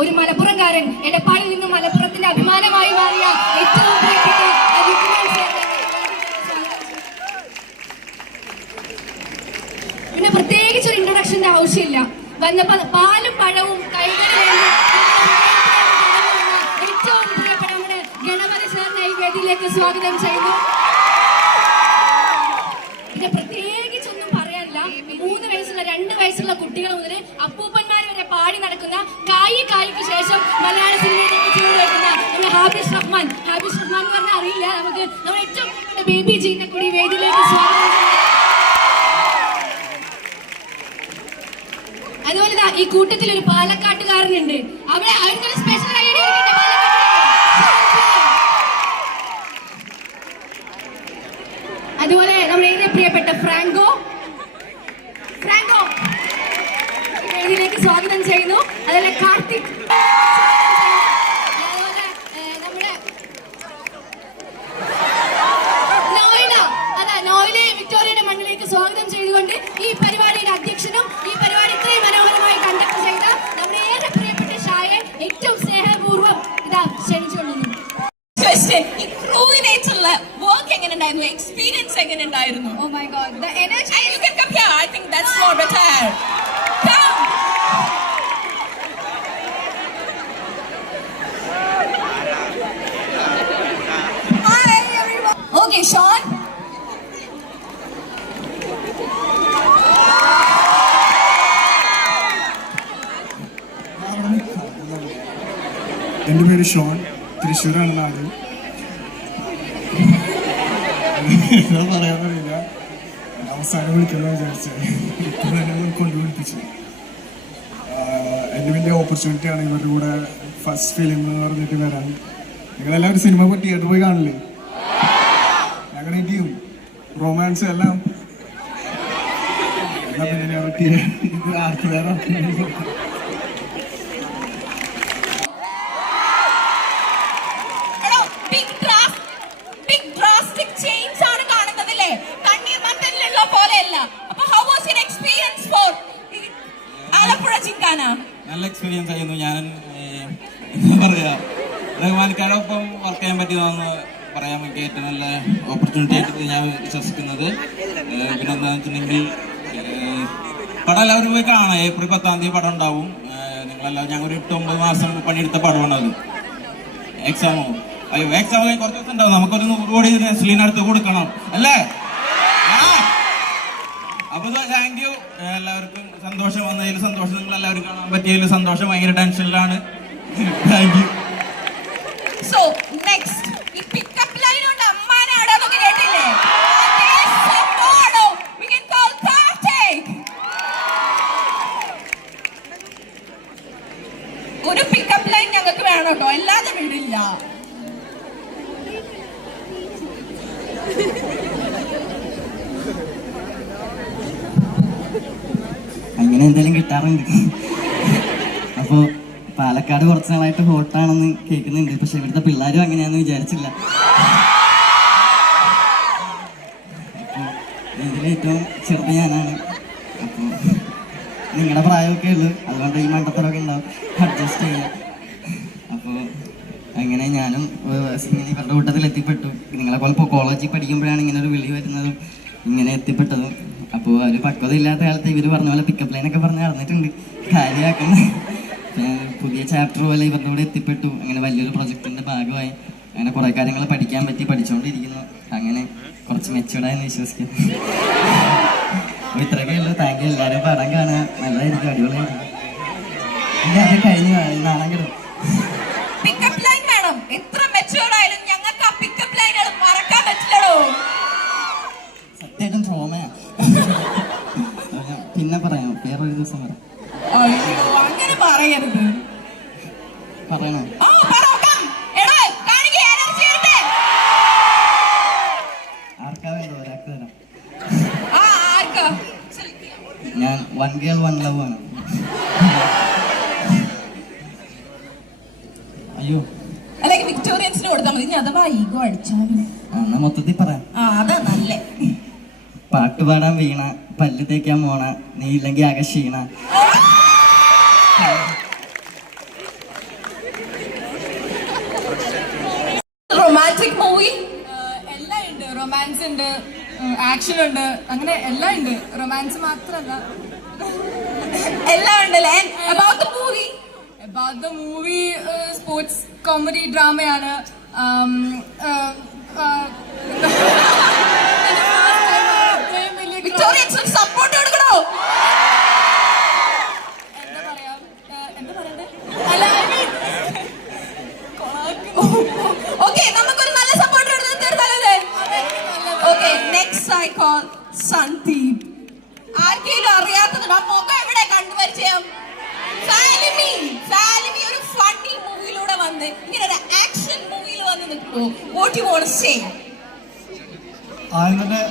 ഒരു മലപ്പുറംകാരൻ എടപ്പാളിൽ നിന്ന് മലപ്പുറത്തിന്റെ അഭിമാനമായി മാറിയ പിന്നെ പ്രത്യേകിച്ച് ഒരു ഇൻട്രൊഡക്ഷന്റെ ആവശ്യമില്ല. വന്നപ്പോ പാലും പഴവും കൈകളിലും ഏറ്റവും പ്രിയപ്പെട്ട നമ്മുടെ ഗണപതി സാറിനെ വേദിയിലേക്ക് സ്വാഗതം ചെയ്യുന്നു. കായി കായ്ക്ക് ശേഷം മലയാള സിനിമയിലേക്ക് ഹാബിഷ് റഹ്മാൻ. ഹാബിഷ് റഹ്മാൻ എന്ന് പറഞ്ഞാൽ അറിയില്ല. നമുക്ക് നമ്മൾ ഏറ്റവും ബേബി ജീനെ കൂടി വേദിയിലേക്ക് സ്വാഗതം. അതുപോലെ ഈ കൂട്ടത്തിൽ ഒരു പാലക്കാട്ടുകാരനുണ്ട്. അവിടെ അവർക്കൊരു സ്പെഷ്യൽ ഐഡിയ അതുപോലെ നമ്മുടെ ഏറെ പ്രിയപ്പെട്ട ഫ്രാങ്കോ. ഫ്രാങ്കോ. വേദിയിലേക്ക് സ്വാഗതം ചെയ്യുന്നു. അതുപോലെ കാർത്തിക്? നമ്മുടെ നോയില അതാ നോയിലയെ വിക്ടോറിയയുടെ മണ്ണിലേക്ക് സ്വാഗതം ചെയ്തുകൊണ്ട് ഈ പരിപാടിയുടെ അധ്യക്ഷനും എന്റെ പേര് ഷോൺ. തൃശ്ശൂരാണ് നാട്. എന്താ പറയാന്നറിയില്ല അവസാനം വിളിക്കുന്ന വിചാരിച്ചത് കൊണ്ടുപിടിപ്പിച്ചു എന്റെ വലിയ ഓപ്പർച്യൂണിറ്റിയാണ് ഇവരുടെ കൂടെ ഫസ്റ്റ് ഫിലിം എന്ന് പറഞ്ഞിട്ട് വരാൻ. നിങ്ങളെല്ലാവരും സിനിമ പോയി തിയേറ്റർ പോയി കാണില്ലേ? ഞങ്ങളുടെ റൊമാൻസ് എല്ലാം. എന്നാ പിന്നെ ഞാൻ വിശ്വസിക്കുന്നത്. പിന്നെ എന്താണെന്ന് വെച്ചിട്ടുണ്ടെങ്കിൽ പടം എല്ലാവരും പോയി കാണാം. ഏപ്രിൽ പത്താം തീയതി പടം ഉണ്ടാവും. നിങ്ങളെല്ലാം ഞങ്ങൾ ഒരു എട്ട് ഒമ്പത് മാസം പണിയെടുത്ത പടമാണ് അത്. എക്സാമോ അയ്യോ എക്സാം കുറച്ച് ദിവസം ഉണ്ടാവും. നമുക്കൊരു നൂറ് കോടി സ്ലീനടുത്ത് കൊടുക്കണം. അല്ലേ? അപ്പൊ താങ്ക് യു എല്ലാവർക്കും സന്തോഷം. വന്നതിൽ സന്തോഷം. നിങ്ങൾ എല്ലാവരും കാണാൻ പറ്റിയതിൽ സന്തോഷം. ഭയങ്കര ടെൻഷനിലാണ് താങ്ക് യു സോ next, ഈ pickup line ഉണ്ട് അമ്മാനാടാ എന്നൊക്കെ കേട്ടില്ലേ? അതേ സംഭവമാണോ? We can call Karthik. ഒരു പിക്കപ്പ് ലൈൻ ഞങ്ങൾക്ക് വേണം കേട്ടോ അല്ലാതെ വിടില്ല അങ്ങനെ എന്തെങ്കിലും കിട്ടാറുണ്ട് അപ്പോൾ പാലക്കാട് കുറച്ച് നാളായിട്ട് ഹോട്ടാണെന്ന് കേൾക്കുന്നുണ്ട്. പക്ഷെ ഇവിടുത്തെ പിള്ളേരും അങ്ങനെയാണെന്ന് വിചാരിച്ചില്ല. ഏറ്റവും ചെറുത് ഞാനാണ്. അപ്പോൾ നിങ്ങളുടെ പ്രായമൊക്കെ ഉള്ളു. അതുകൊണ്ട് ഈ മണ്ടത്തരമൊക്കെ ഉണ്ടാവും. അഡ്ജസ്റ്റ് ചെയ്യാം. അപ്പോൾ അങ്ങനെ ഞാനും ഇങ്ങനെ ഇവരുടെ കൂട്ടത്തിൽ എത്തിപ്പെട്ടു. നിങ്ങളെ പോലെ കോളേജിൽ പഠിക്കുമ്പോഴാണ് ഇങ്ങനെ ഒരു വിളി വരുന്നതും ഇങ്ങനെ എത്തിപ്പെട്ടതും. അപ്പോൾ ഒരു പക്വത ഇല്ലാത്ത കാലത്ത് ഇവർ പറഞ്ഞ പോലെ പിക്കപ്പ് ലൈനൊക്കെ പറഞ്ഞ് നടന്നിട്ടുണ്ട്. കാര്യമാക്കുന്ന. പുതിയ ചാപ്റ്റർ പോലെ ഇവരുടെ കൂടെ എത്തിപ്പെട്ടു. അങ്ങനെ വലിയൊരു പ്രൊജക്ടിന്റെ ഭാഗമായി. അങ്ങനെ കുറേ കാര്യങ്ങൾ പഠിക്കാൻ പറ്റി പഠിച്ചുകൊണ്ടിരിക്കുന്നു അങ്ങനെ കുറച്ച് മെച്ചൂർഡായെന്ന് വിശ്വസിക്കുന്നു അപ്പോൾ ഇത്രയൊക്കെ ഉള്ളൂ. താങ്ക് യു എല്ലാവരും പടം കാണുക. നല്ലതായിരിക്കും. അടിപൊളിയായിരിക്കും കഴിഞ്ഞു നാളെ കിടും എത്ര മെച്ചുവേർഡ് പിന്നെ പറയാം വേറൊരു ദിവസം പറയാം. അയ്യോ അങ്ങനെ പറയരുത്. പറയണോ? ഞാൻ വൺ ഗേൾ വൺ ലവ് ആണ്. അയ്യോ. അല്ലെങ്കിൽ വിക്ടോറിയൻസിന് കൊടുത്താൽ മതി. അഥവാ ഈഗോ അടിച്ചാലും. മൊത്തത്തിൽ പറയാം. ആ പാട്ടുപാടാൻ വീണ പല്ല് തേക്കാൻ പോണ നീ ഇല്ലെങ്കിൽ ആകെ റൊമാന്റിക് മൂവി എല്ലാം ഉണ്ട്. റൊമാൻസ് ഉണ്ട് ആക്ഷൻ ഉണ്ട്. അങ്ങനെ എല്ലാം ഉണ്ട്. റൊമാൻസ് മാത്രമല്ല എല്ലാം ഉണ്ടല്ലേ? About the movie about the movie sports comedy ഡ്രാമയാണ് Victorians support കൊടുക്കണോ? എന്താ പറയാ? എന്താ പറയണ്ടേ? അല്ല I mean, ഓക്കെ നമുക്കൊരു നല്ല സപ്പോർട്ട് കൊടുത്ത് തീർത്താലേ okay next I call Sandeep ആർക്കെങ്കിലും അറിയാത്തതുണ്ട്? ആ മുഖം എവിടെ കണ്ടുപരിചയം ഫാലിമി. ഫാലിമി ഒരു ഫണ്ണി മൂവിയിലൂടെ വന്ന് ഇങ്ങനെ ഒരു ആക്ഷൻ മൂവിയിൽ വന്ന് നിൽക്കുമോ വോട്ട് യു വോണ്ട് സേ ആദ്യം തന്നെ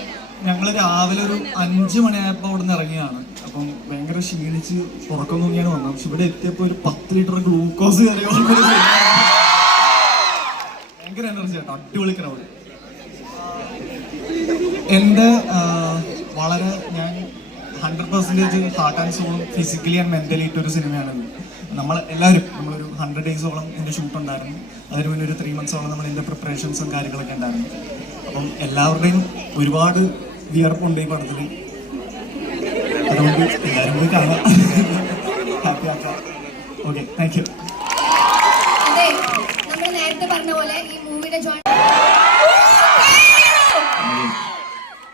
ഞങ്ങൾ രാവിലെ ഒരു അഞ്ച് മണിയായപ്പോൾ അവിടെ നിന്ന് ഇറങ്ങിയാണ് അപ്പം ഭയങ്കര ക്ഷീണിച്ച് ഉറക്കം തൂങ്ങിയാണ് വന്നത്. പക്ഷെ ഇവിടെ എത്തിയപ്പോൾ ഒരു പത്ത് ലിറ്റർ ഗ്ലൂക്കോസ് കയറി ഭയങ്കര എനർജി ആട്ടോ. അടിപൊളി ക്രൗഡ് എന്റെ ആ, വളരെ ഞാൻ ഹൺഡ്രഡ് പെർസെന്റേജ് ഹാർട്ട് ആൻഡ് സോളും ഫിസിക്കലി ആൻഡ് മെന്റലി ഇട്ടൊരു സിനിമയാണിത് നമ്മൾ എല്ലാവരും നമ്മളൊരു ഹൺഡ്രഡ് ഡേയ്സോളം എന്റെ ഷൂട്ട് ഉണ്ടായിരുന്നു. അതിന് മുന്നേ ഒരു ത്രീ മന്ത്സോളം നമ്മൾ എന്റെ പ്രിപ്പറേഷൻസും കാര്യങ്ങളൊക്കെ ഉണ്ടായിരുന്നു. അപ്പം എല്ലാവരുടെയും ഒരുപാട് വിയർപ്പുണ്ട് ഈ പടത്തിൽ അതുകൊണ്ട് എല്ലാവരും പോയി കാണാം. ഹാപ്പി ആക്കാം. ഓക്കെ താങ്ക് യു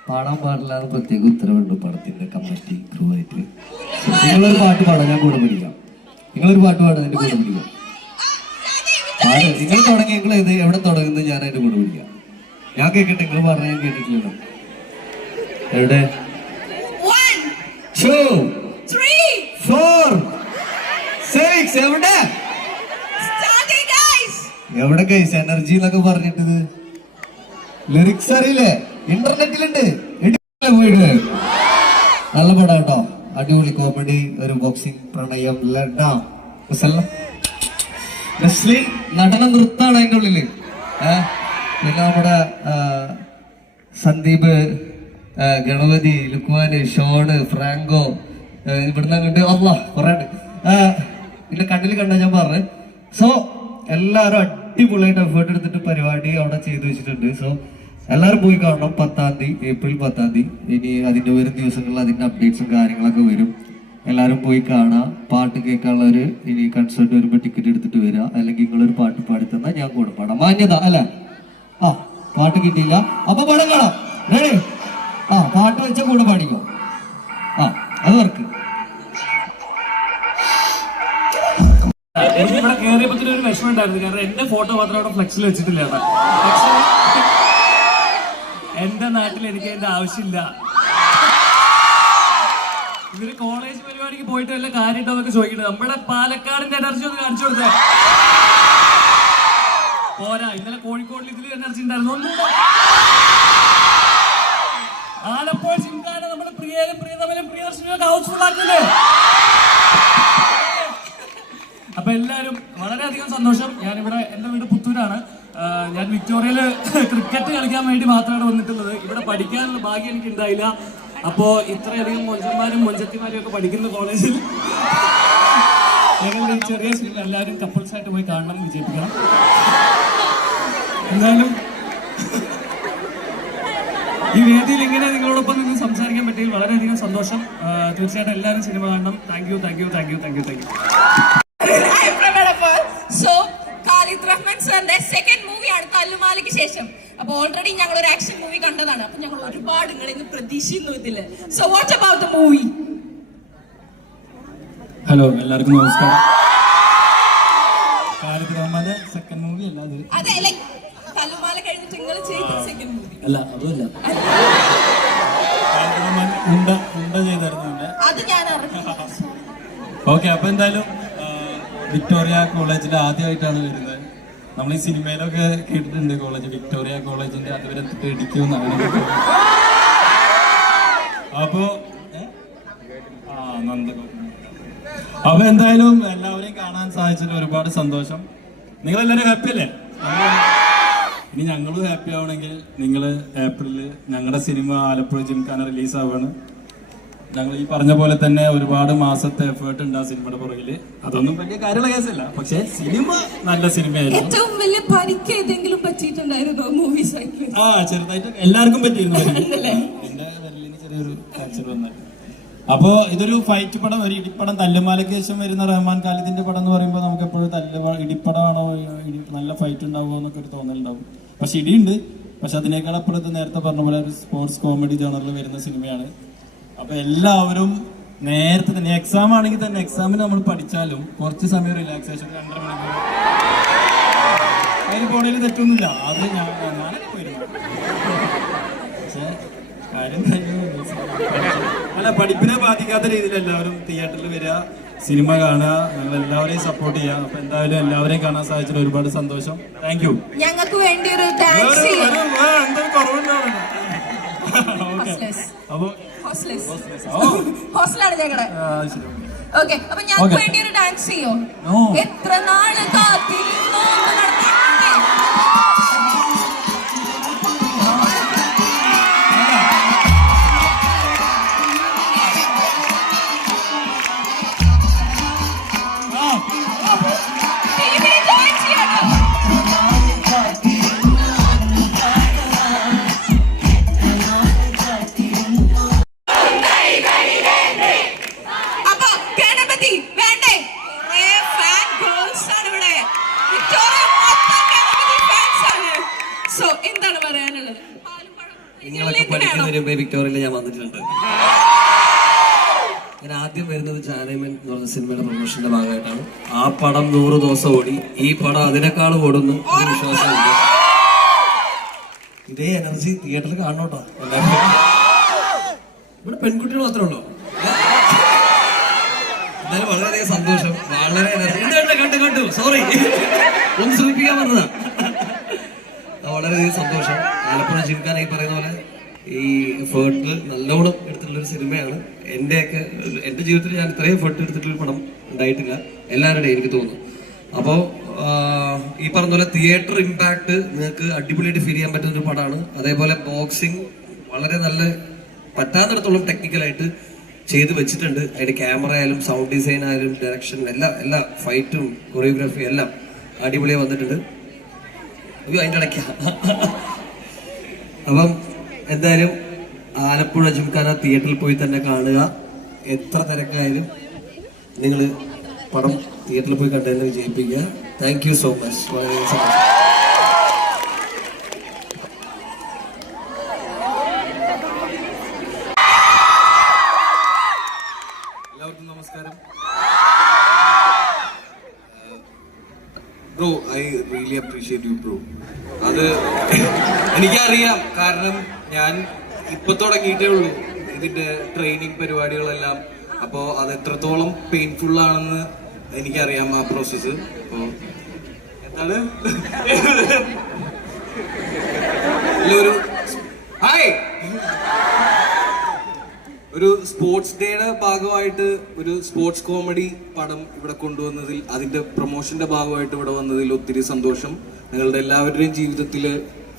പാടാൻ പാടില്ല എന്ന് പ്രത്യേക ഉത്തരവുണ്ട് പടത്തിന്റെ കമ്മിറ്റി ക്രൂ ആയിട്ട് നിങ്ങളൊരു പാട്ട് പാടാൻ ഞാൻ കൂടെ പിടിക്കാം. നിങ്ങളൊരു പാട്ട് പാടാൻ എന്റെ കൂടെ പിടിക്കാം. പാട്. നിങ്ങൾ തുടങ്ങി നിങ്ങൾ ഇത് എവിടെ തുടങ്ങുന്നത് ഞാൻ അതിന്റെ കൂടെ പിടിക്കാം. ഞാൻ കേൾക്കട്ടെ നിങ്ങൾ പറഞ്ഞാൽ ഞാൻ കേട്ടിട്ടില്ലല്ലോ. എവിടെ? One two three four six എവിടെ? ഗൈസ് എവിടെ കൈസ് എനർജി എന്നൊക്കെ പറഞ്ഞിട്ടത്. ലിറിക്സ് അറിയില്ലേ? ഇന്റർനെറ്റിലുണ്ട് ഇടിയില്ലേ പോയിട്ട് നല്ല പടം കേട്ടോ. അടിപൊളി കോമഡി ഒരു ബോക്സിംഗ് പ്രണയം. ലഡാം റെസ്ലിംഗ് നടന നൃത്താണ് അതിന്റെ ഉള്ളിൽ. പിന്നെ നമ്മുടെ സന്ദീപ് ഗണപതി ലുക്മാന് ഷോണ് ഫ്രാങ്കോ ഇവിടുന്ന് അങ്ങോട്ട് അല്ല കുറെ പിന്നെ കണ്ണിൽ കണ്ട ഞാൻ പറഞ്ഞു. സോ എല്ലാവരും അടിപൊളിയായിട്ട് എഫേർട്ട് എടുത്തിട്ട് പരിപാടി അവിടെ ചെയ്തു വെച്ചിട്ടുണ്ട്. സോ എല്ലാവരും പോയി കാണണം പത്താം തീയതി ഏപ്രിൽ പത്താം തീയതി. ഇനി അതിന്റെ വരും ദിവസങ്ങളിൽ അതിന്റെ അപ്ഡേറ്റ്സും കാര്യങ്ങളൊക്കെ വരും. എല്ലാവരും പോയി കാണാം. പാട്ട് കേൾക്കാനുള്ളവര് ഇനി കൺസേർട്ട് വരുമ്പോൾ ടിക്കറ്റ് എടുത്തിട്ട് വരിക അല്ലെങ്കിൽ നിങ്ങളൊരു പാട്ട് പാടി തന്നാൽ ഞാൻ കൂടെ പാടാം. മാന്യത അല്ല? ആ പാട്ട് കിട്ടിയില്ല. അപ്പൊ പടം കാണാം. റെഡി പാട്ട് വെച്ച കൂടെ പാടിക്കോ? ആ അത് വർക്ക്. എനിക്ക് ഇവിടെ കയറിയപ്പോ ഒരു വിഷമം ഉണ്ടായിരുന്നു. കാരണം എന്റെ ഫോട്ടോ മാത്രം അവിടെ ഫ്ലെക്സിൽ വെച്ചിട്ടില്ല. എന്റെ നാട്ടിൽ എനിക്ക് അതിന്റെ ആവശ്യമില്ല. ഇവർ കോളേജ് പരിപാടിക്ക് പോയിട്ട് വല്ല കാര്യമായിട്ടോ എന്നൊക്കെ ചോദിക്കുന്നത് നമ്മുടെ പാലക്കാടിന്റെ എനർജി ഒന്ന് കാണിച്ചു കൊടുത്തേ. പോരാ ഇന്നലെ കോഴിക്കോടിൽ ഇതിൽ എനർജി ഉണ്ടായിരുന്നു. ഒന്നും വിക്ടോറിയയിൽ ക്രിക്കറ്റ് കളിക്കാൻ വേണ്ടി മാത്രമാണ് വന്നിട്ടുള്ളത്. ഇവിടെ പഠിക്കാനുള്ള ഭാഗ്യം എനിക്ക് ഉണ്ടായില്ല അപ്പോ ഇത്രയധികം മൊഞ്ചന്മാരും മൊഞ്ചത്തിമാരും ഒക്കെ പഠിക്കുന്ന കോളേജിൽ ഞങ്ങളുടെ ചെറിയ സ്കൂളിൽ എല്ലാവരും കപ്പിൾസ് ആയിട്ട് പോയി കാണണം വിജയിപ്പിക്കണം എന്തായാലും ഈ വേദിയിൽ ഇങ്ങനെ നിങ്ങളോടൊപ്പം നിന്ന് സംസാരിക്കാൻ പറ്റിയതിൽ വളരെയധികം സന്തോഷം. തീർച്ചയായിട്ടും എല്ലാവരും സിനിമ കാണണം. Thank you thank you thank you thank you thank you സാറിന്റെ സെക്കൻഡ് മൂവിയാണ് കല്ലുമാലയ്ക്ക് ശേഷം. അപ്പൊ ഓൾറെഡി ഞങ്ങൾ ഒരു ആക്ഷൻ മൂവി കണ്ടതാണ്. അപ്പൊ ഞങ്ങൾ ഒരുപാട് നിങ്ങളെ നിന്ന് പ്രതീക്ഷിക്കുന്നു ഇതിൽ. So what about the movie hello എല്ലാവർക്കും നമസ്കാരം. സെക്കൻഡ് മൂവി അല്ല അത് അതെ ലൈക് കല്ലുമാല കഴിഞ്ഞിട്ട് നിങ്ങൾ ചെയ്ത സെക്കൻഡ് മൂവി അല്ല അതുമല്ല. അത് ഞാൻ അറിഞ്ഞു ഓക്കെ അപ്പൊ എന്തായാലും വിക്ടോറിയ കോളേജിൽ ആദ്യമായിട്ടാണ് വരുന്നത്. നമ്മൾ ഈ സിനിമയിലൊക്കെ കേട്ടിട്ടുണ്ട് കോളേജ് വിക്ടോറിയ കോളേജിന്റെ അതുവരെ ഇടിക്കും അപ്പോ ആ നന്ദഗോപൻ അപ്പൊ എന്തായാലും എല്ലാവരെയും കാണാൻ സാധിച്ചതിൽ ഒരുപാട് സന്തോഷം. നിങ്ങൾ എല്ലാവരും ഹാപ്പി അല്ലേ? ഇനി ഞങ്ങളും ഹാപ്പി ആവണമെങ്കിൽ നിങ്ങൾ ഏപ്രിലിൽ ഞങ്ങളുടെ സിനിമ ആലപ്പുഴ ജിംഖാന റിലീസ് ആവുകയാണ്. ഞങ്ങൾ ഈ പറഞ്ഞ പോലെ തന്നെ ഒരുപാട് മാസത്തെ എഫേർട്ട് ഉണ്ട് ആ സിനിമയുടെ പുറകിൽ. അതൊന്നും വലിയ കാര്യമുള്ള കേസല്ല പക്ഷെ സിനിമ നല്ല സിനിമയായിരുന്നു ഏറ്റവും വലിയ പരിക്ക് ഏതെങ്കിലും പറ്റിയിട്ടുണ്ടായിരുന്നോ? മൂവി സൈക്കിൾ ആ ചെറുതായിട്ട് എല്ലാവർക്കും പറ്റിയിരുന്നു. എന്റെ വിരലിന് ചെറിയൊരു ഫ്രാക്ചർ അപ്പോ ഇതൊരു ഫൈറ്റ് പടം ഒരു ഇടിപ്പടം തല്ലുമാലക്കേശം വരുന്ന റഹ്മാൻ ഖാലിദിന്റെ പടം എന്ന് പറയുമ്പോൾ നമുക്ക് എപ്പോഴും തല്ല് ഇടിപ്പടമാണോ ഇടി നല്ല ഫൈറ്റ് ഉണ്ടാവുമോ എന്നൊക്കെ ഒരു തോന്നലുണ്ടാവും പക്ഷെ ഇടിയുണ്ട്. പക്ഷെ അതിനേക്കാൾ അപ്പോഴത്തെ നേരത്തെ പറഞ്ഞ പോലെ ഒരു സ്പോർട്സ് കോമഡി ജോണറിൽ വരുന്ന സിനിമയാണ് അപ്പൊ എല്ലാവരും നേരത്തെ തന്നെ എക്സാം ആണെങ്കിൽ തന്നെ എക്സാമിന് നമ്മൾ പഠിച്ചാലും കുറച്ച് സമയം റിലാക്സേഷൻ രണ്ടര മണിക്കൂർ. അതിന് പോണേൽ തെറ്റൊന്നുമില്ല. അത് ഞാൻ ഞാനൊക്കെ പോയിരുന്നു പക്ഷേ കാര്യം. അല്ല പഠിപ്പിനെ ബാധിക്കാത്ത രീതിയിൽ എല്ലാവരും തിയേറ്ററിൽ വരിക സിനിമ കാണുക ഞങ്ങൾ എല്ലാവരെയും സപ്പോർട്ട് ചെയ്യുക. അപ്പൊ എന്തായാലും എല്ലാവരെയും കാണാൻ സാധിച്ചതിൽ ഒരുപാട് സന്തോഷം. താങ്ക് യു ഞങ്ങൾക്ക് വേണ്ടി ഒരു. അപ്പൊ ഹോസ്റ്റലാണ് ഞങ്ങളുടെ ശരി ഓക്കെ. അപ്പൊ ഞങ്ങൾക്ക് വേണ്ടി ഒരു ഡാൻസ് ചെയ്യോ? എത്ര നാൾ കാത്തിരുന്നു വരുന്നത് ജാനേമൻ എന്ന് പറഞ്ഞ സിനിമയുടെ പ്രൊമോഷന്റെ ഭാഗമായിട്ടാണ്. ആ പടം നൂറ് ദിവസം ഓടി. ഈ പടം അതിനേക്കാൾ ഓടുന്നു വിശ്വാസമുണ്ട്. ഇതേ എനർജി തിയേറ്ററിൽ കാണണോട്ടോ. ഇവിടെ പെൺകുട്ടികൾ മാത്രമേ ഉള്ളൂ? എന്തായാലും വളരെയധികം സന്തോഷം. വളരെ കണ്ടു കണ്ടു സോറി ഒന്ന് സൂചിപ്പിക്കാൻ പറഞ്ഞതാ. വളരെയധികം സന്തോഷം. ആലപ്പുഴ ജിംഖാൻ ഈ പറയുന്ന പോലെ ഈ എഫേർട്ടിൽ നല്ലോണം എടുത്തിട്ടുള്ള ഒരു സിനിമയാണ്. എന്റെയൊക്കെ എന്റെ ജീവിതത്തിൽ ഞാൻ ഇത്രയും എഫേർട്ട് എടുത്തിട്ടുള്ള പടം ഉണ്ടായിട്ടില്ല. എല്ലാവരുടെയും എനിക്ക് തോന്നുന്നു. അപ്പോൾ ഈ പറഞ്ഞ പോലെ തിയേറ്റർ ഇമ്പാക്ട് നിങ്ങൾക്ക് അടിപൊളിയായിട്ട് ഫീൽ ചെയ്യാൻ പറ്റുന്ന ഒരു പടമാണ്. അതേപോലെ ബോക്സിങ് വളരെ നല്ല പറ്റാന്നിടത്തോളം ടെക്നിക്കലായിട്ട് ചെയ്ത് വെച്ചിട്ടുണ്ട്. അതിന്റെ ക്യാമറ ആയാലും സൗണ്ട് ഡിസൈൻ ആയാലും ഡയറക്ഷൻ എല്ലാം എല്ലാ ഫൈറ്റും കൊറിയോഗ്രാഫി എല്ലാം അടിപൊളിയായി വന്നിട്ടുണ്ട്. അയ്യോ അതിന്റെ ഇടയ്ക്ക. അപ്പം എന്തായാലും ആലപ്പുഴ ജിംഖാന തിയേറ്ററിൽ പോയി തന്നെ കാണുക. എത്ര തിരക്കായാലും നിങ്ങൾ പടം തിയേറ്ററിൽ പോയി കണ്ടതിനെ വിജയിപ്പിക്കുക. താങ്ക് യു സോ മച്ച് വളരെ സന്തോഷം. എല്ലാവർക്കും നമസ്കാരം. Bro I really appreciate you bro അത് എനിക്കറിയാം കാരണം ഞാൻ ഇപ്പൊ തുടങ്ങിയിട്ടേ ഉള്ളൂ. ഇതിന്റെ ട്രെയിനിങ് പരിപാടികളെല്ലാം. അപ്പോ അത് എത്രത്തോളം പെയിൻഫുൾ ആണെന്ന് എനിക്കറിയാം ആ പ്രോസസ്സ് അപ്പോ എന്താണ്? ഒരു ഹായ്! ഒരു സ്പോർട്സ് ഡേയുടെ ഭാഗമായിട്ട് ഒരു സ്പോർട്സ് കോമഡി പടം ഇവിടെ കൊണ്ടുവന്നതിൽ അതിന്റെ പ്രൊമോഷന്റെ ഭാഗമായിട്ട് ഇവിടെ വന്നതിൽ ഒത്തിരി സന്തോഷം. നിങ്ങളുടെ എല്ലാവരുടെയും ജീവിതത്തിൽ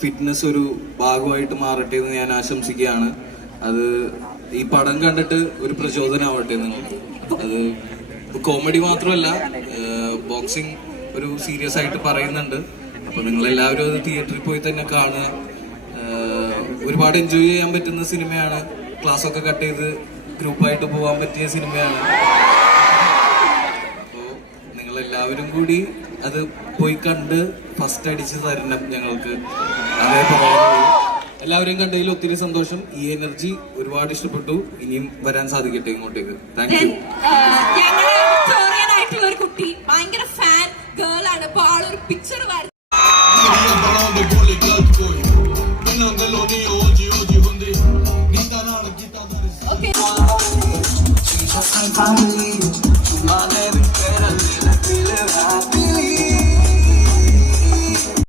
ഫിറ്റ്നസ് ഒരു ഭാഗമായിട്ട് മാറട്ടെ എന്ന് ഞാൻ ആശംസിക്കുകയാണ്. അത് ഈ പടം കണ്ടിട്ട് ഒരു പ്രചോദനമാവട്ടെ നിങ്ങൾക്ക് അത് കോമഡി മാത്രമല്ല ബോക്സിംഗ് ഒരു സീരിയസ് ആയിട്ട് പറയുന്നുണ്ട്. അപ്പൊ നിങ്ങൾ എല്ലാവരും അത് തിയേറ്ററിൽ പോയി തന്നെ കാണുക. ഒരുപാട് എൻജോയ് ചെയ്യാൻ പറ്റുന്ന സിനിമയാണ്. ക്ലാസ് ഒക്കെ കട്ട് ചെയ്ത് ഗ്രൂപ്പായിട്ട് പോകാൻ പറ്റിയ സിനിമയാണ്. അപ്പോൾ നിങ്ങൾ എല്ലാവരും കൂടി അത് പോയി കണ്ട് ഫസ്റ്റ് അടിച്ച് തരണം ഞങ്ങൾക്ക്. അതേ എല്ലാവരെയും കണ്ടതിൽ ഒത്തിരി സന്തോഷം. ഈ എനർജി ഒരുപാട് ഇഷ്ടപ്പെട്ടു. ഇനിയും വരാൻ സാധിക്കട്ടെ ഇങ്ങോട്ടേക്ക്. Thank you